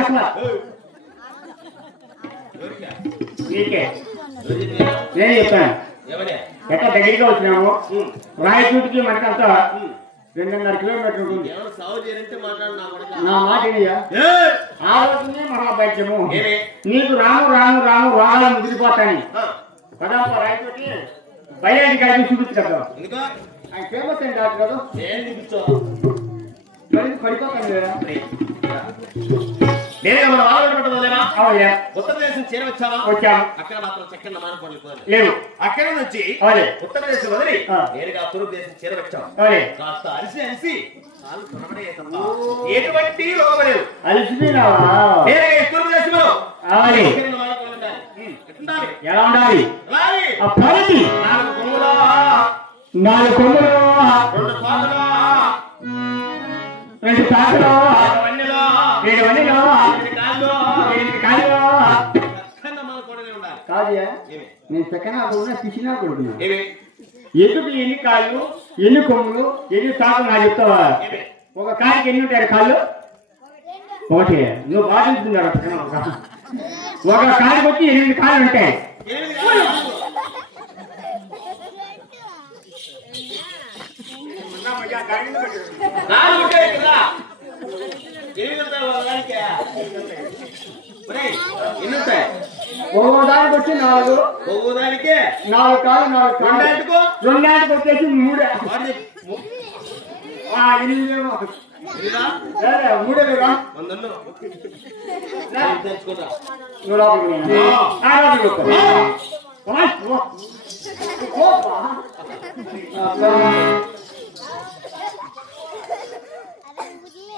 లక్షల నీకే నేను చెప్తాను. ఎట్లా దగ్గరగా వచ్చినాము రాయచూటికి మనకంతా 2.5 కిలోమీటర్లు ఉంటుంది. నా మాట ఆలోచనే మహాభాగ్యము. నీకు రాను రాను రాను వాహనాలు ముదిరిపోతాయి. పదాప రాయచూటి బయటి గాడిని చూపించు కదా. ఆయన ఫేమస్ ఏం కాదు కదా. పడిపోతాను ఉత్తరప్రదేశం చేర వచ్చావా? వచ్చాము. అక్కడ మాత్రం చక్కని మానపడలు లేవు. అక్కడ నుంచి ఉత్తరప్రదేశం వదిలి నేరుగా తూర్పుదేశం చేర వచ్చాం. కాస్త అరిసి అరిసి ఎటువంటి రోగం లేదు. అలిసిపోయినావా? తూర్పుదేశంలో ఎలా ఉండాలి? 4 కొమ్ములు 2 పాకలు 2 పాకలు 7 వన్నెలు 8 కాళ్ళు కాదు. నేను సెకండ్ కొడుకున్నా పిచ్చినా కొడుకున్నా. ఎందుకు ఎన్ని కాళ్ళు ఎన్ని కొమ్ములు ఎన్ని తాకులు నాకు చెప్తావా? ఒక కాలికి ఎన్ని ఉంటాయి కాళ్ళు? ఒకటి. నువ్వు బాధిస్తున్నాడు ఒక కాలికి వచ్చి 8 కాళ్ళు ఉంటాయి. ఒక్కోదానికి వచ్చి 4 ఒక్కోదానికి 4 కాళ్ళు 4 రెండాటికి వచ్చేసి 3 3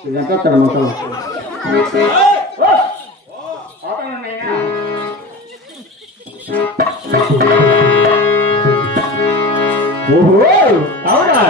ఇదంతా మొత్తం ఓహో అవునా?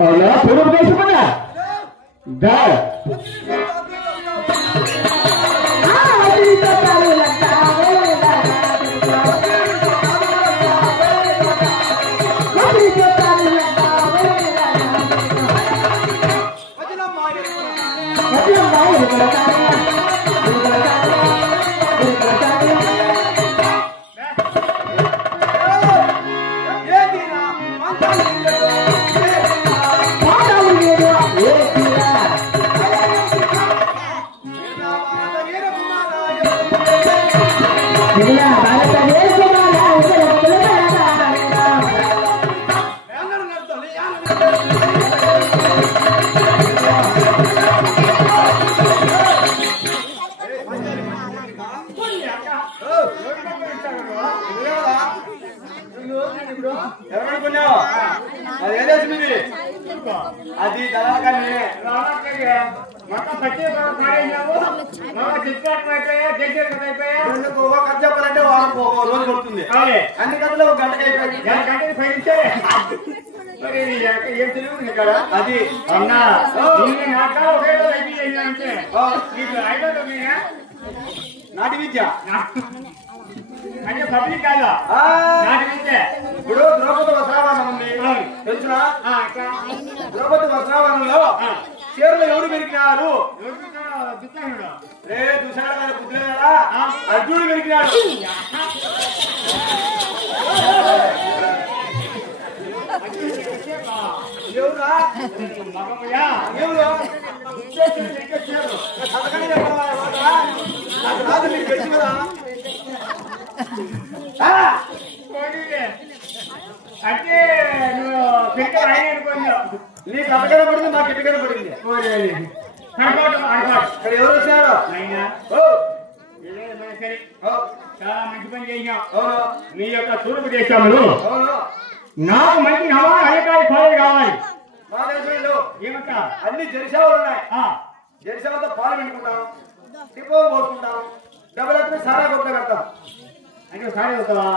మన ఎవరనుకున్నావు? అది ఏదేసి మొత్తం పచ్చి పాడైనావు మళ్ళీ చిట్కాట్లు అయిపోయా జడ్జెట్ అయిపోయా కథ చెప్పాలంటే రోజు పడుతుంది అన్ని కథలు ఒక గంటకి అయిపోయింది గంటకి పైన మరి ఏం తెలియదు కదా అది అన్నా నాట ఒకే రోజు అయిపోయింది అంటే నీకు ఐదో నాటి విద్య అంటే పబ్లిక్ కాదా నాటి విద్య ఇప్పుడు ద్రౌపది వస్త్రావరణం ఉంది తెలుసునా ద్రౌపది వస్త్రావరణంలో చీరలు ఎవరు పెరిగినారు రే దుసాడు కానీ కుదిరేదా అర్జునుడు పెరిగినాడు ఎవరురా ఎవరు రాదు మీకు తెలుసు కదా అంటే నువ్వు పెరిగి రాయి అనుకున్నావు నీకు అటకన పడింది మాకు ఇటుకన పడింది ఇక్కడ ఎవరు వచ్చారు సరే చాలా మంచి పని చేసినావు నీ యొక్క తూర్పు దేశంలో నాకు మంచి నవా అధికారి పాలు కావాలి మా దేశంలో ఏమంట అన్ని జరిసావులు ఉన్నాయి జరిసాలతో పాలు పెట్టుకుంటాం టిపో పోసుకుంటాం డబ్బులు అయితే సారా కొట్లో పెడతాం అంటే సారీ అవుతావా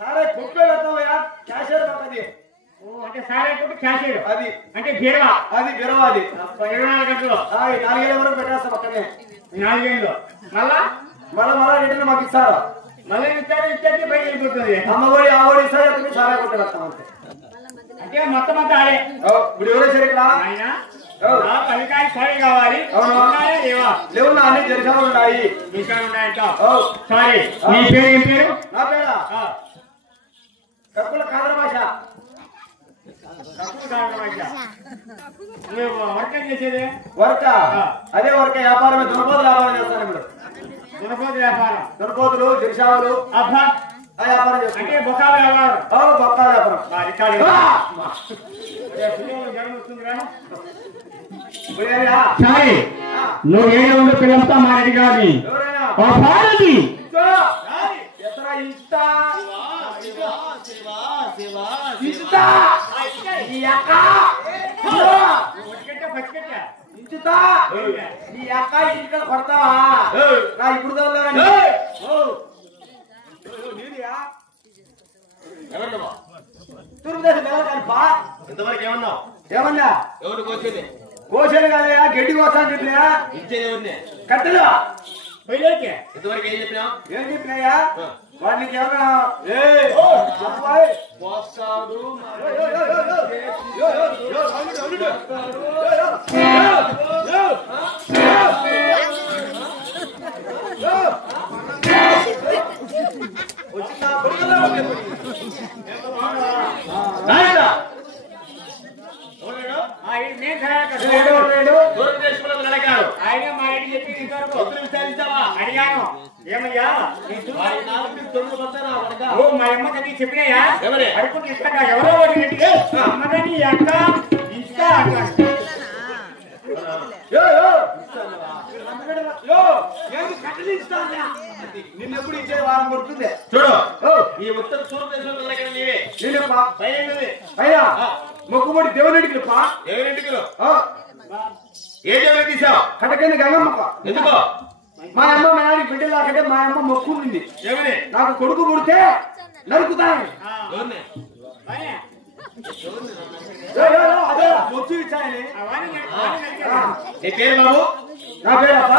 సారా కొట్లో పెడతాం క్యాషియర్ పక్కది అంటే సారీ కొట్టు క్యాషియర్ అది అంటే బీరవా అది బీరవా అది 24 గంటలు 4 ఏళ్ళ వరకు పెట్టేస్తాం పక్కనే 4 ఏళ్ళు మళ్ళా రిటర్న్ మాకు ఇస్తారు మళ్ళీ ఇచ్చేది బయట వెళ్ళిపోతుంది అమ్మఒడి ఆవడి ఇస్తారు సారా కొట్టు పెడతాం అంతే అంటే మొత్తం అంతా ఆడే ఇప్పుడు ఎవరో సరే ఇక్కడ ఆయన అధికారి సారీ కావాలి లేవు నా అన్ని జరిసాలు ఉన్నాయి ఉన్నాయంట సారీ నీ పేరు ఏం పేరు నా పేరా కక్కుల కాదర భాష వర్క్ ఏం చేసేది వర్క్ అదే వర్క్ వ్యాపారమే దునపోతులు వ్యాపారం చేస్తాను ఇప్పుడు దునపోతు వ్యాపారం దునపోతులు జరిసాలు అబ్బా వ్యాపారం చేస్తాను అంటే బొక్కాల వ్యాపారం బొక్కాల వ్యాపారం నువ్వు ఏదో ఉండి పిల్లలతో మారేది కాదు కొడతావా నా ఇప్పుడు తూర్పుదేశం ఎవరు కలిపా ఇంతవరకు ఏమన్నావు ఏమన్నా ఎవరు కోసేది కోసేది కాదయా గడ్డి కోసాను చెప్పినా ఇచ్చేది ఎవరిని కట్టెలు ఇంతవరకు ఏం చెప్పినావు ఏం చెప్పినాయా వాడికి ఎవరా పోస్తాడు ఆయన మా ఇంటి చెప్పి విచారించావా అడిగాను ఏమయ్యా మా అమ్మ తల్లి చెప్పినాయా అడుగుంటే ఇస్తాక ఎవరో అడిగినట్టుగా అమ్మని అక్క ఇస్తా అంటాను నిన్నెప్పుడు ఇచ్చే వారం పడుతుంది చూడు ఈ ఉత్తర తూర్పు దేశంలో నీవే అయ్యా మొక్కుబడి దేవునింటికి ఎవరింటికి ఏ దేవుని తీసావు కటకైన గంగమ్మక్క ఎందుకో మా అమ్మ మా నాన్నకి బిడ్డలు లాకంటే మా అమ్మ మొక్కుంది ఏమని నాకు కొడుకు పుడితే నరుకుతాను అదే వచ్చి ఇచ్చాయని నీ పేరు బాబు నా పేరప్ప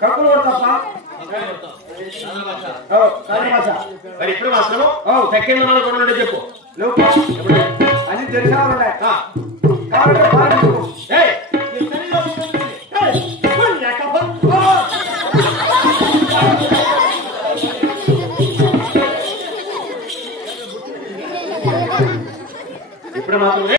కక్కులు కొడతప్ప మరి ఇప్పుడు మాత్రం సెకండ్ మన కూడా చెప్పు అన్ని తెలిసాలు ఉన్నాయి ఇప్పుడు మాత్రం